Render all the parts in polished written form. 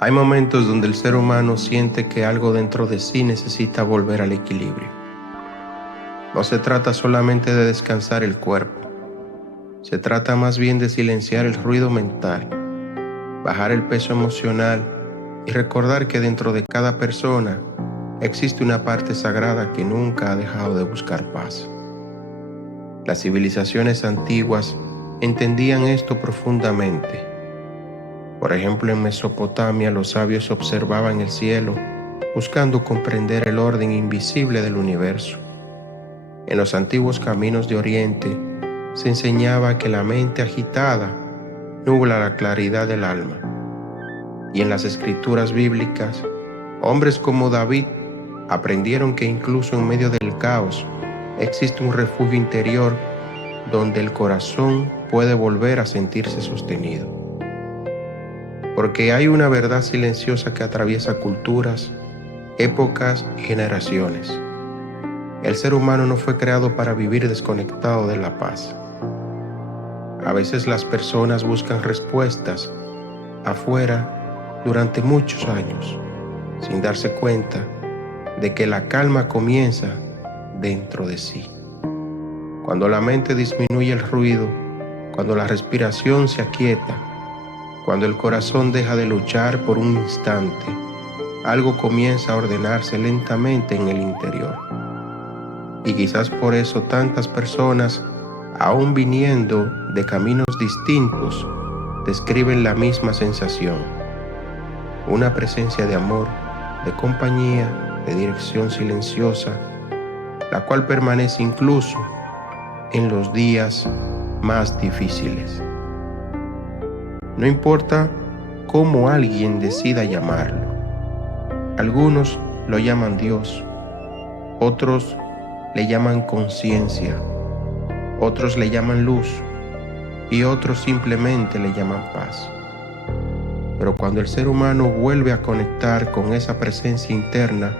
Hay momentos donde el ser humano siente que algo dentro de sí necesita volver al equilibrio. No se trata solamente de descansar el cuerpo, se trata más bien de silenciar el ruido mental, bajar el peso emocional y recordar que dentro de cada persona existe una parte sagrada que nunca ha dejado de buscar paz. Las civilizaciones antiguas entendían esto profundamente. Por ejemplo, en Mesopotamia los sabios observaban el cielo buscando comprender el orden invisible del universo. En los antiguos caminos de Oriente se enseñaba que la mente agitada nubla la claridad del alma. Y en las escrituras bíblicas, hombres como David aprendieron que incluso en medio del caos existe un refugio interior donde el corazón puede volver a sentirse sostenido. Porque hay una verdad silenciosa que atraviesa culturas, épocas y generaciones. El ser humano no fue creado para vivir desconectado de la paz. A veces las personas buscan respuestas afuera durante muchos años, sin darse cuenta de que la calma comienza dentro de sí. Cuando la mente disminuye el ruido, cuando la respiración se aquieta, cuando el corazón deja de luchar por un instante, algo comienza a ordenarse lentamente en el interior. Y quizás por eso tantas personas, aún viniendo de caminos distintos, describen la misma sensación. Una presencia de amor, de compañía, de dirección silenciosa, la cual permanece incluso en los días más difíciles. No importa cómo alguien decida llamarlo. Algunos lo llaman Dios, otros le llaman conciencia, otros le llaman luz y otros simplemente le llaman paz. Pero cuando el ser humano vuelve a conectar con esa presencia interna,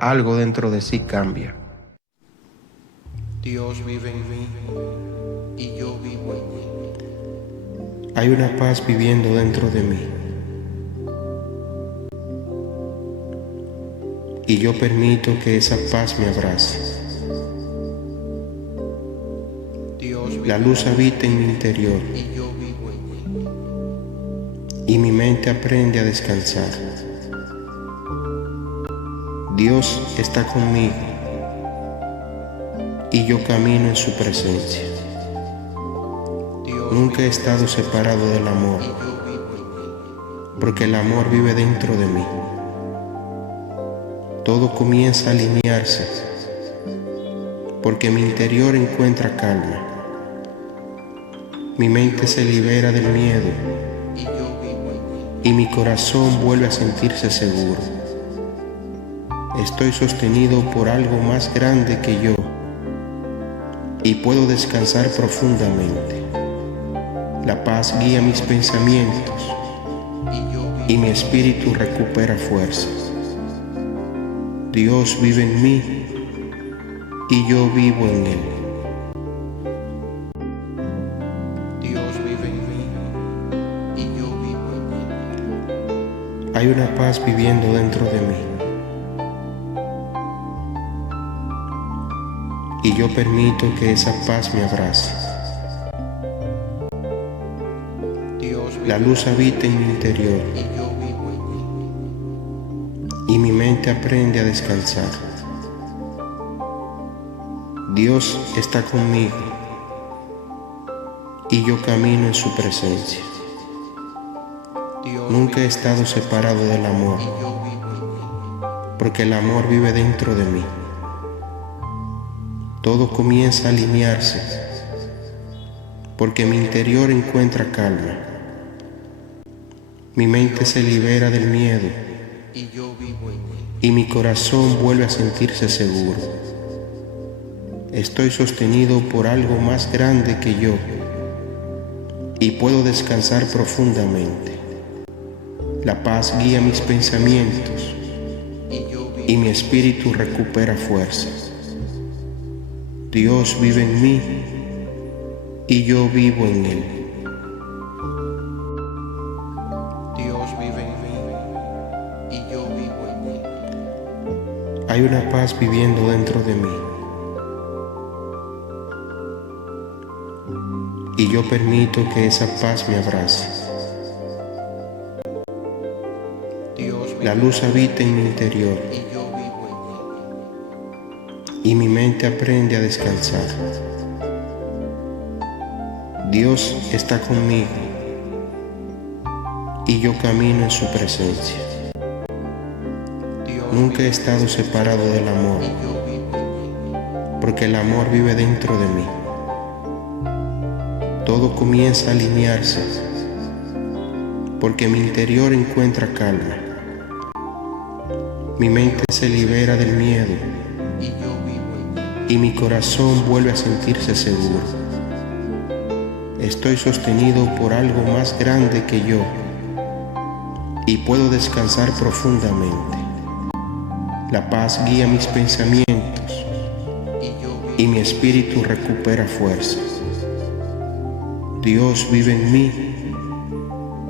algo dentro de sí cambia. Dios vive en mí y yo vivo en él. Hay una paz viviendo dentro de mí. Y yo permito que esa paz me abrace. La luz habita en mi interior y mi mente aprende a descansar. Dios está conmigo y yo camino en su presencia. Nunca he estado separado del amor, porque el amor vive dentro de mí. Todo comienza a alinearse, porque mi interior encuentra calma. Mi mente se libera del miedo y mi corazón vuelve a sentirse seguro. Estoy sostenido por algo más grande que yo y puedo descansar profundamente. La paz guía mis pensamientos y mi espíritu recupera fuerzas. Dios vive en mí y yo vivo en él. Dios vive en mí y yo vivo en él. Hay una paz viviendo dentro de mí. Y yo permito que esa paz me abrace. La luz habita en mi interior y mi mente aprende a descansar. Dios está conmigo y yo camino en su presencia. Nunca he estado separado del amor, porque el amor vive dentro de mí. Todo comienza a alinearse, porque mi interior encuentra calma. Mi mente se libera del miedo y mi corazón vuelve a sentirse seguro. Estoy sostenido por algo más grande que yo y puedo descansar profundamente. La paz guía mis pensamientos y mi espíritu recupera fuerzas. Dios vive en mí y yo vivo en él. Dios vive en mí Hay una paz viviendo dentro de mí. Y yo permito que esa paz me abrace. La luz habita en mi interior y mi mente aprende a descansar. Dios está conmigo y yo camino en su presencia. Nunca he estado separado del amor, porque el amor vive dentro de mí. Todo comienza a alinearse, porque mi interior encuentra calma. Mi mente se libera del miedo y mi corazón vuelve a sentirse seguro. Estoy sostenido por algo más grande que yo y puedo descansar profundamente. La paz guía mis pensamientos y mi espíritu recupera fuerzas. Dios vive en mí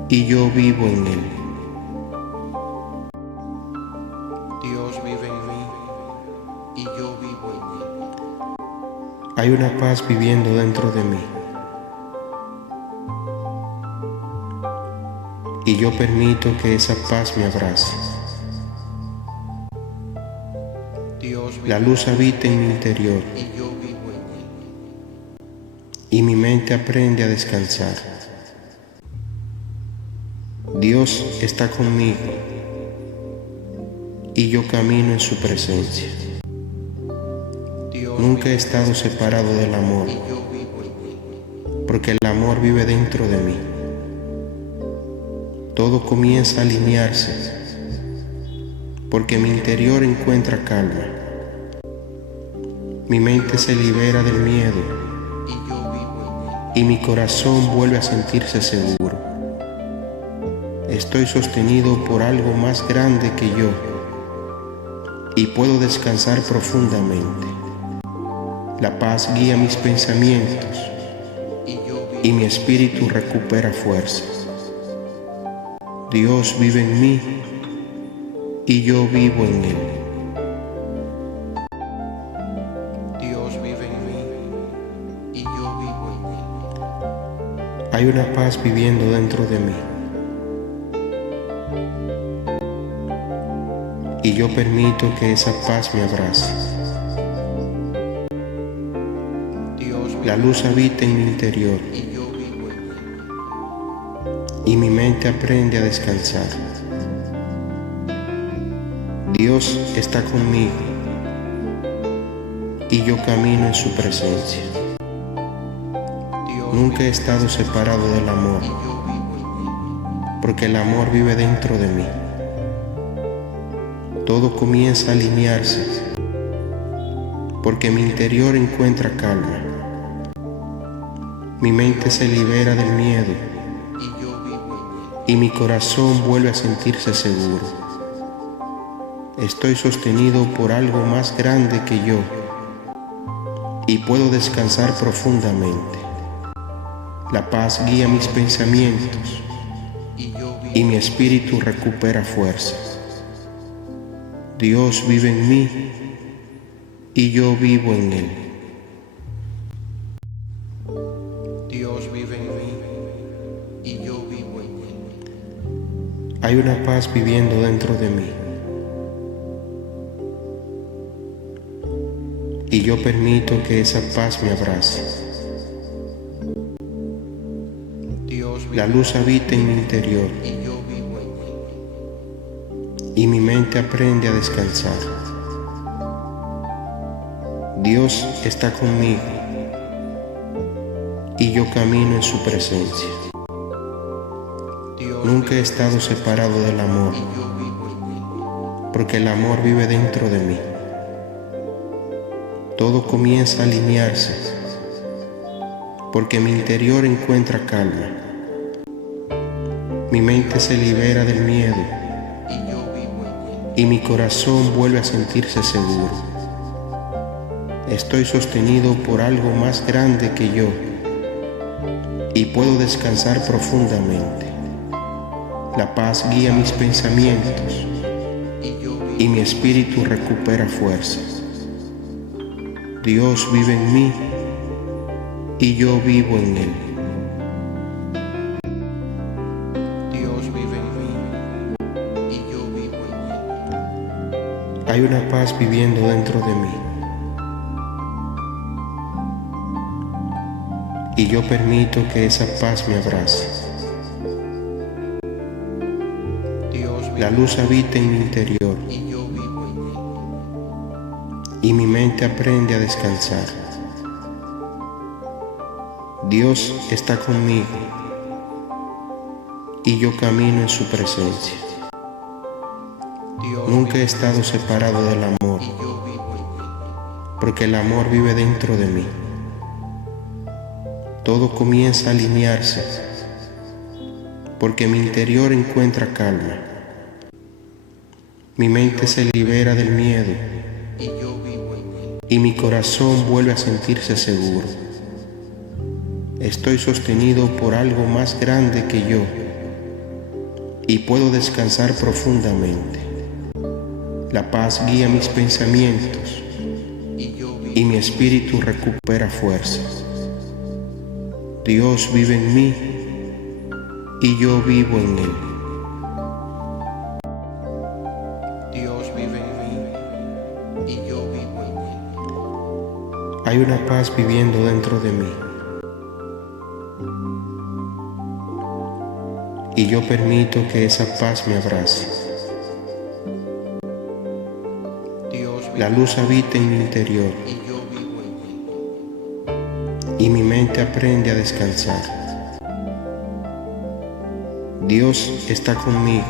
y yo vivo en Él. Dios vive en mí y yo vivo en Él. Hay una paz viviendo dentro de mí. Y yo permito que esa paz me abrace. La luz habita en mi interior y mi mente aprende a descansar. Dios está conmigo y yo camino en su presencia. Nunca he estado separado del amor, porque el amor vive dentro de mí. Todo comienza a alinearse, porque mi interior encuentra calma. Mi mente se libera del miedo y mi corazón vuelve a sentirse seguro. Estoy sostenido por algo más grande que yo y puedo descansar profundamente. La paz guía mis pensamientos y mi espíritu recupera fuerzas. Dios vive en mí y yo vivo en Él. Dios vive en mí y yo vivo en Él. Hay una paz viviendo dentro de mí. Y yo permito que esa paz me abrace. La luz habita en mi interior y mi mente aprende a descansar. Dios está conmigo y yo camino en su presencia. Nunca he estado separado del amor, porque el amor vive dentro de mí. Todo comienza a alinearse, porque mi interior encuentra calma. Mi mente se libera del miedo y mi corazón vuelve a sentirse seguro. Estoy sostenido por algo más grande que yo y puedo descansar profundamente. La paz guía mis pensamientos y mi espíritu recupera fuerzas. Dios vive en mí y yo vivo en Él. Dios vive en mí y yo vivo en Él. Hay una paz viviendo dentro de mí. Y yo permito que esa paz me abrace. La luz habita en mi interior y mi mente aprende a descansar. Dios está conmigo y yo camino en su presencia. Nunca he estado separado del amor, porque el amor vive dentro de mí. Todo comienza a alinearse, porque mi interior encuentra calma. Mi mente se libera del miedo y mi corazón vuelve a sentirse seguro. Estoy sostenido por algo más grande que yo y puedo descansar profundamente. La paz guía mis pensamientos y mi espíritu recupera fuerzas. Dios vive en mí y yo vivo en Él. Dios vive en mí y yo vivo en Él. Hay una paz viviendo dentro de mí y yo permito que esa paz me abrace. La luz habita en mi interior y yo vivo en Él. Y mi mente aprende a descansar. Dios está conmigo y yo camino en su presencia. Nunca he estado separado del amor, porque el amor vive dentro de mí. Todo comienza a alinearse, porque mi interior encuentra calma. Mi mente se libera del miedo y mi corazón vuelve a sentirse seguro. Estoy sostenido por algo más grande que yo y puedo descansar profundamente. La paz guía mis pensamientos y mi espíritu recupera fuerzas. Dios vive en mí y yo vivo en Él. Dios vive en mí y yo vivo en Él. Hay una paz viviendo dentro de mí y yo permito que esa paz me abrace. La luz habita en mi interior y mi mente aprende a descansar. Dios está conmigo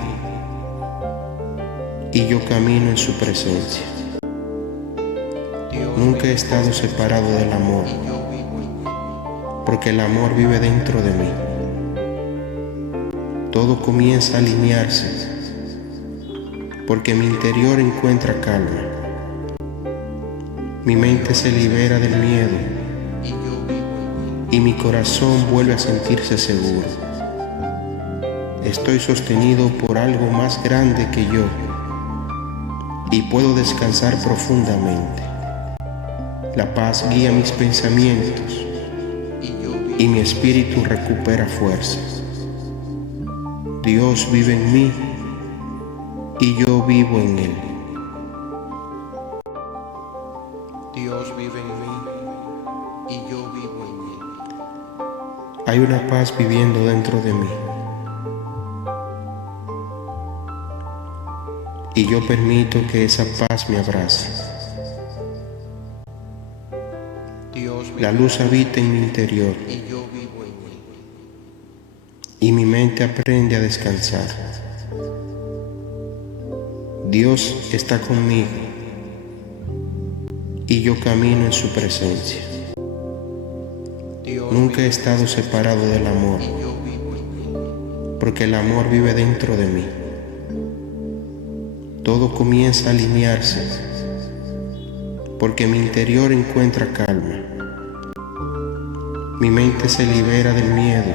y yo camino en su presencia. Nunca he estado separado del amor, porque el amor vive dentro de mí. Todo comienza a alinearse, porque mi interior encuentra calma. Mi mente se libera del miedo y mi corazón vuelve a sentirse seguro. Estoy sostenido por algo más grande que yo y puedo descansar profundamente. La paz guía mis pensamientos y mi espíritu recupera fuerzas. Dios vive en mí y yo vivo en Él. Dios vive en mí y yo vivo en Él. Hay una paz viviendo dentro de mí y yo permito que esa paz me abrace. La luz habita en mi interior y mi mente aprende a descansar. Dios está conmigo y yo camino en su presencia. Nunca he estado separado del amor, porque el amor vive dentro de mí. Todo comienza a alinearse, porque mi interior encuentra calma. Mi mente se libera del miedo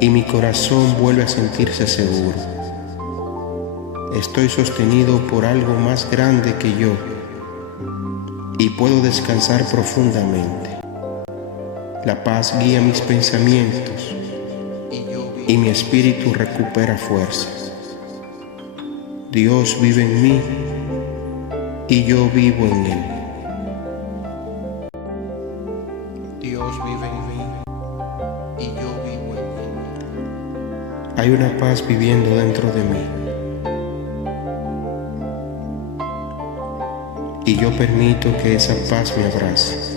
y mi corazón vuelve a sentirse seguro. Estoy sostenido por algo más grande que yo y puedo descansar profundamente. La paz guía mis pensamientos y mi espíritu recupera fuerzas. Dios vive en mí y yo vivo en Él. Dios vive en mí y yo vivo en Él. Hay una paz viviendo dentro de mí y yo permito que esa paz me abrace.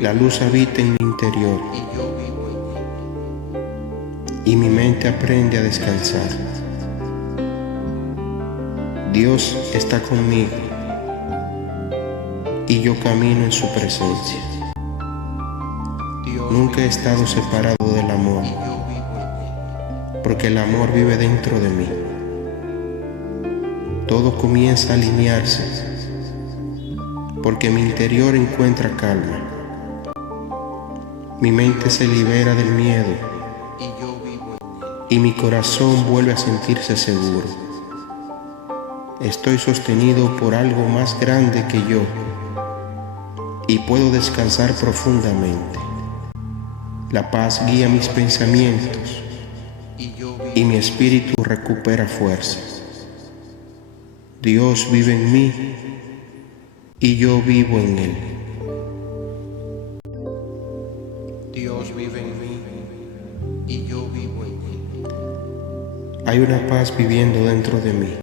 La luz habita en mi interior y mi mente aprende a descansar. Dios está conmigo y yo camino en su presencia. Nunca he estado separado del amor, porque el amor vive dentro de mí. Todo comienza a alinearse, porque mi interior encuentra calma. Mi mente se libera del miedo y mi corazón vuelve a sentirse seguro. Estoy sostenido por algo más grande que yo y puedo descansar profundamente. La paz guía mis pensamientos y mi espíritu recupera fuerza. Dios vive en mí y yo vivo en Él. Dios vive en mí y yo vivo en Él. Hay una paz viviendo dentro de mí.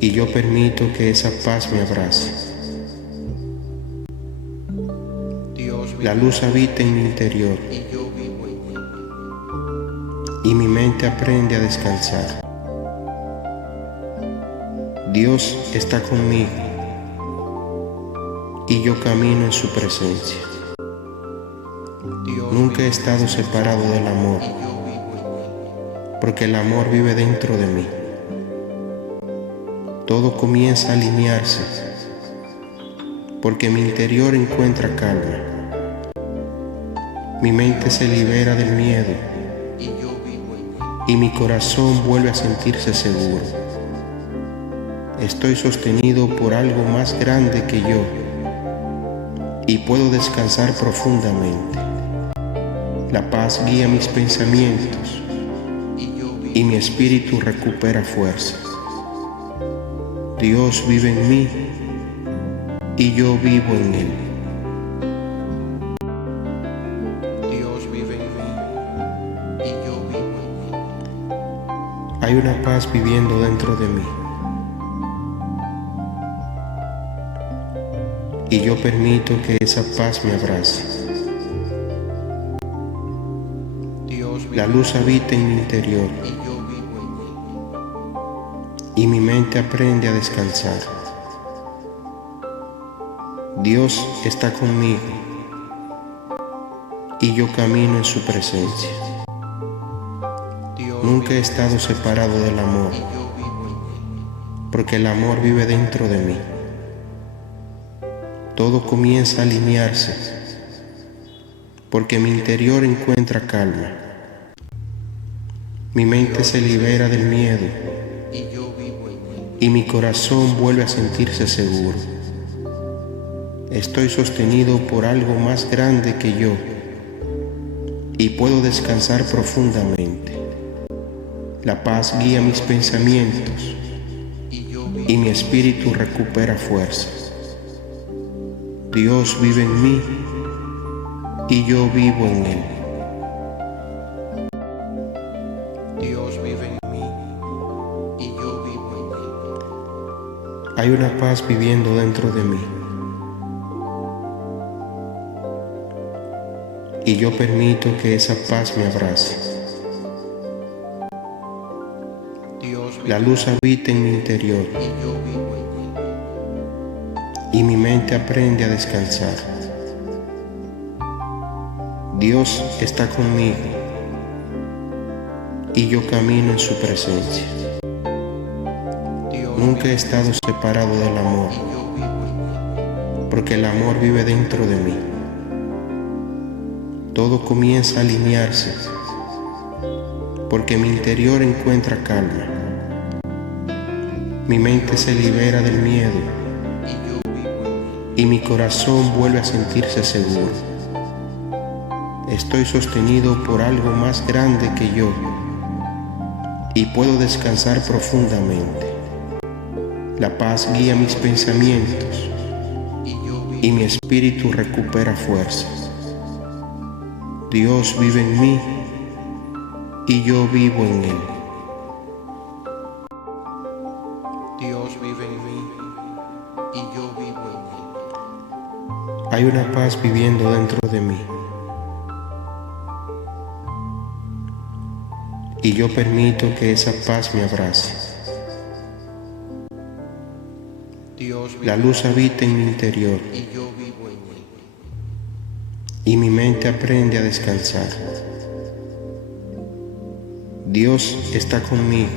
Y yo permito que esa paz me abrace. La luz habita en mi interior y mi mente aprende a descansar. Dios está conmigo y yo camino en su presencia. Nunca he estado separado del amor, porque el amor vive dentro de mí. Todo comienza a alinearse, porque mi interior encuentra calma. Mi mente se libera del miedo y mi corazón vuelve a sentirse seguro. Estoy sostenido por algo más grande que yo y puedo descansar profundamente. La paz guía mis pensamientos y mi espíritu recupera fuerza. Dios vive en mí y yo vivo en Él. Dios vive en mí y yo vivo en Él. Hay una paz viviendo dentro de mí. Y yo permito que esa paz me abrace. La luz habita en mi interior y mi mente aprende a descansar. Dios está conmigo y yo camino en su presencia. Nunca he estado separado del amor, porque el amor vive dentro de mí. Todo comienza a alinearse, porque mi interior encuentra calma. Mi mente se libera del miedo y mi corazón vuelve a sentirse seguro. Estoy sostenido por algo más grande que yo y puedo descansar profundamente. La paz guía mis pensamientos y mi espíritu recupera fuerza. Dios vive en mí y yo vivo en Él. Dios vive en mí y yo vivo en Él. Hay una paz viviendo dentro de mí. Y yo permito que esa paz me abrace. La luz habita en mi interior y mi mente aprende a descansar. Dios está conmigo y yo camino en su presencia. Nunca he estado separado del amor, porque el amor vive dentro de mí. Todo comienza a alinearse, porque mi interior encuentra calma. Mi mente se libera del miedo y mi corazón vuelve a sentirse seguro. Estoy sostenido por algo más grande que yo y puedo descansar profundamente. La paz guía mis pensamientos y mi espíritu recupera fuerza. Dios vive en mí y yo vivo en Él. Dios vive en mí y yo vivo en Él. Hay una paz viviendo dentro de mí. Y yo permito que esa paz me abrace. La luz habita en mi interior y mi mente aprende a descansar. Dios está conmigo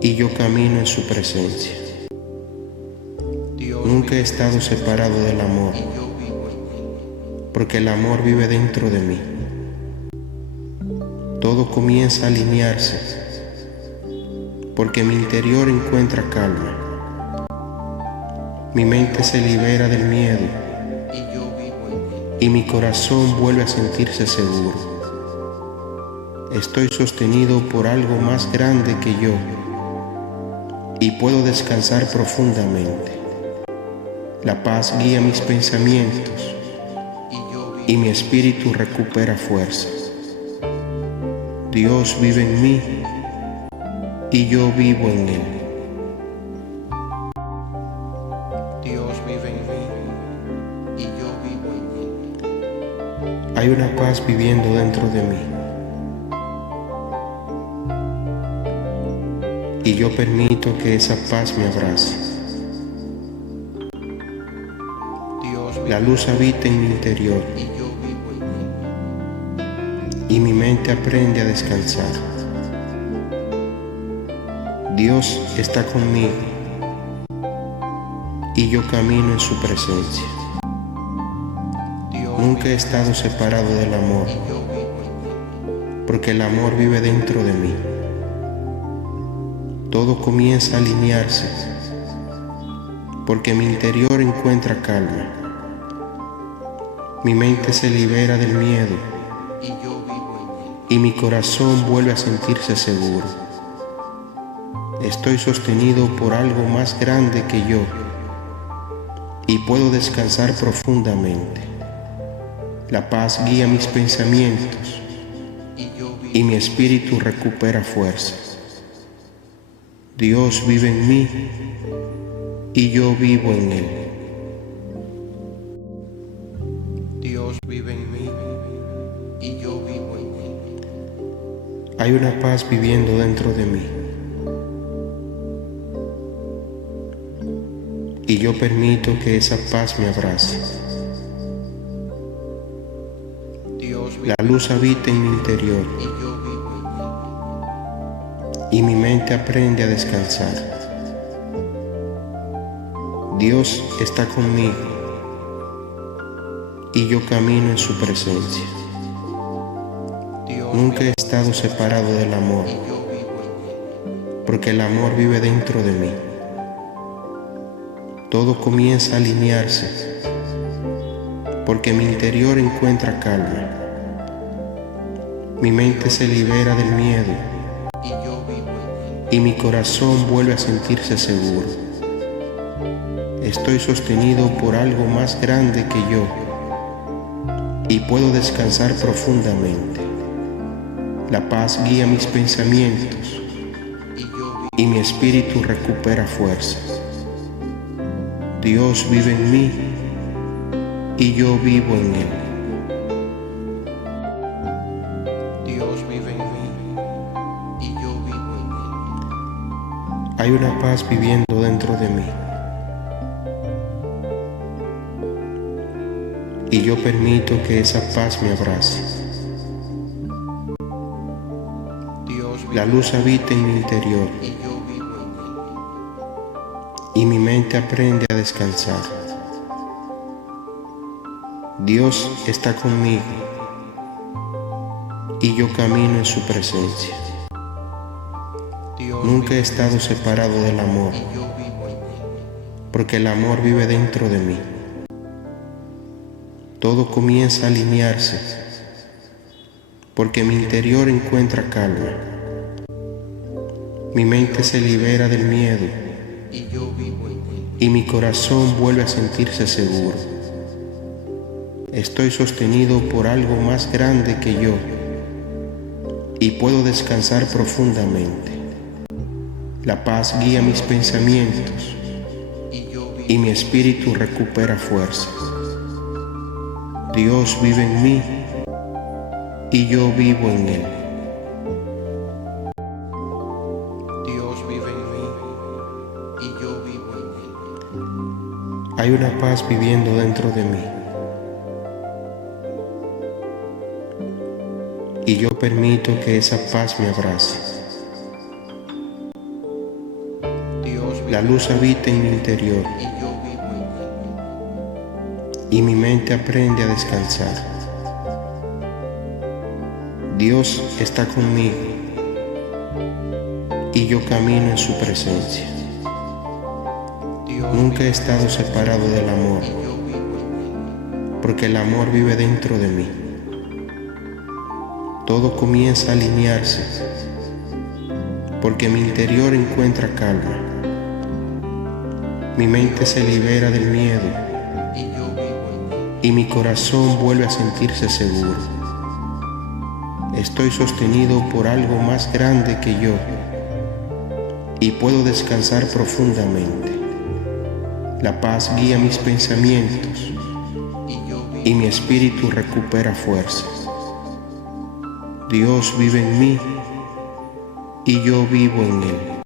y yo camino en su presencia. Nunca he estado separado del amor, porque el amor vive dentro de mí. Todo comienza a alinearse, porque mi interior encuentra calma. Mi mente se libera del miedo y mi corazón vuelve a sentirse seguro. Estoy sostenido por algo más grande que yo y puedo descansar profundamente. La paz guía mis pensamientos y mi espíritu recupera fuerzas. Dios vive en mí y yo vivo en Él. Dios vive en mí y yo vivo en Él. Hay una paz viviendo dentro de mí. Y yo permito que esa paz me abrace. La luz habita en mi interior y mi mente aprende a descansar. Dios está conmigo y yo camino en su presencia. Nunca he estado separado del amor, porque el amor vive dentro de mí. Todo comienza a alinearse, porque mi interior encuentra calma. Mi mente se libera del miedo y mi corazón vuelve a sentirse seguro. Estoy sostenido por algo más grande que yo y puedo descansar profundamente. La paz guía mis pensamientos y mi espíritu recupera fuerzas. Dios vive en mí y yo vivo en Él. Dios vive en mí y yo vivo en Él. Hay una paz viviendo dentro de mí. Y yo permito que esa paz me abrace. La luz habita en mi interior y mi mente aprende a descansar. Dios está conmigo y yo camino en su presencia. Nunca he estado separado del amor, porque el amor vive dentro de mí. Todo comienza a alinearse, porque mi interior encuentra calma. Mi mente se libera del miedo y mi corazón vuelve a sentirse seguro. Estoy sostenido por algo más grande que yo y puedo descansar profundamente. La paz guía mis pensamientos y mi espíritu recupera fuerzas. Dios vive en mí y yo vivo en Él. Dios vive en mí y yo vivo en Él. Hay una paz viviendo dentro de mí. Y yo permito que esa paz me abrace. La luz habita en mi interior y mi mente aprende a descansar. Dios está conmigo y yo camino en su presencia. Nunca he estado separado del amor, porque el amor vive dentro de mí. Todo comienza a alinearse, porque mi interior encuentra calma. Mi mente se libera del miedo y mi corazón vuelve a sentirse seguro. Estoy sostenido por algo más grande que yo y puedo descansar profundamente. La paz guía mis pensamientos y mi espíritu recupera fuerzas. Dios vive en mí y yo vivo en Él. Dios vive en mí y yo vivo en Él. Hay una paz viviendo dentro de mí. Y yo permito que esa paz me abrace. La luz habita en mi interior y mi mente aprende a descansar. Dios está conmigo y yo camino en su presencia. Nunca he estado separado del amor, porque el amor vive dentro de mí. Todo comienza a alinearse, porque mi interior encuentra calma. Mi mente se libera del miedo y mi corazón vuelve a sentirse seguro. Estoy sostenido por algo más grande que yo y puedo descansar profundamente. La paz guía mis pensamientos y mi espíritu recupera fuerzas. Dios vive en mí y yo vivo en Él.